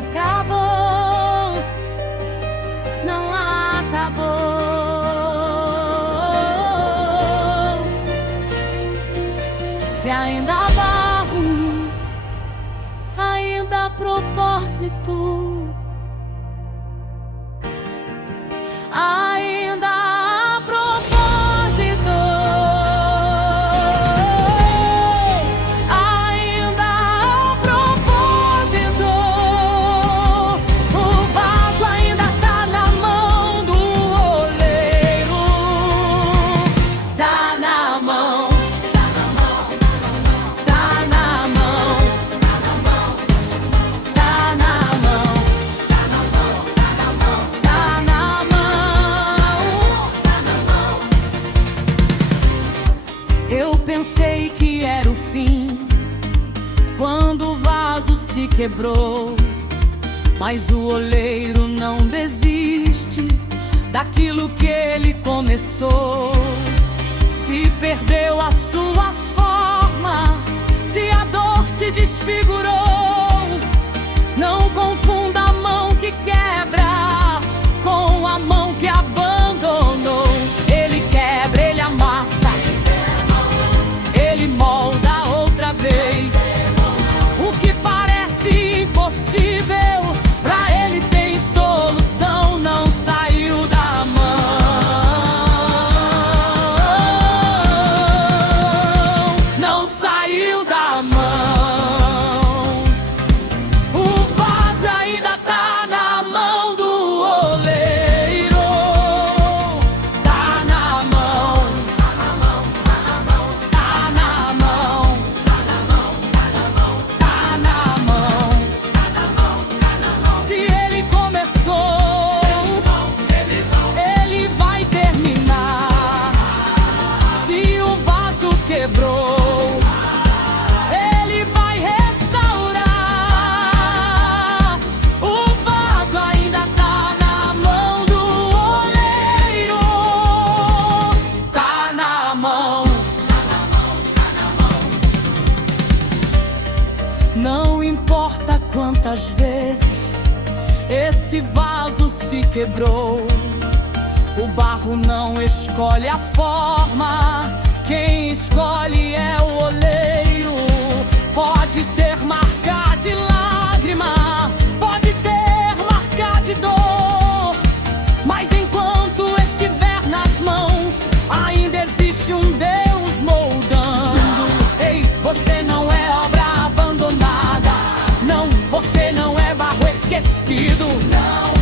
acabou, não acabou. Se ainda há barro, ainda há propósito, ainda há propósito, ainda há propósito. O vaso ainda tá na mão do oleiro, tá na mão, tá na mão, tá na mão, tá na mão, tá na mão, tá na mão, tá na mão. Eu pensei que era o fim quando o vaso se quebrou, mas o oleiro não desiste daquilo que ele começou. Se perdeu a sua forma, se a dor te desfigurou, não confunda a mão que quebra com a mão que abandonou. Ele quebra, ele amassa, ele molda outra vez. O que parece impossível, pra ele tem solução. Não saiu da mão, não saiu da mão. O vaso ainda tá na mão do oleiro, tá na mão, tá na mão, tá na mão, tá na mão, tá na mão, tá na mão. Se ele começou, ele vai terminar. Se o vaso quebrou, ele vai restaurar. O vaso ainda tá na mão do oleiro, tá na mão, não importa quantas vezes esse vaso se quebrou, o barro não escolhe a forma, quem escolhe é o oleiro. Pode ter marca de lágrima, pode ter marca de dor, mas enquanto estiver nas mãos, ainda existe um Deus moldando. Ei, você não é obra abandonada, não, você não é barro esquecido, não.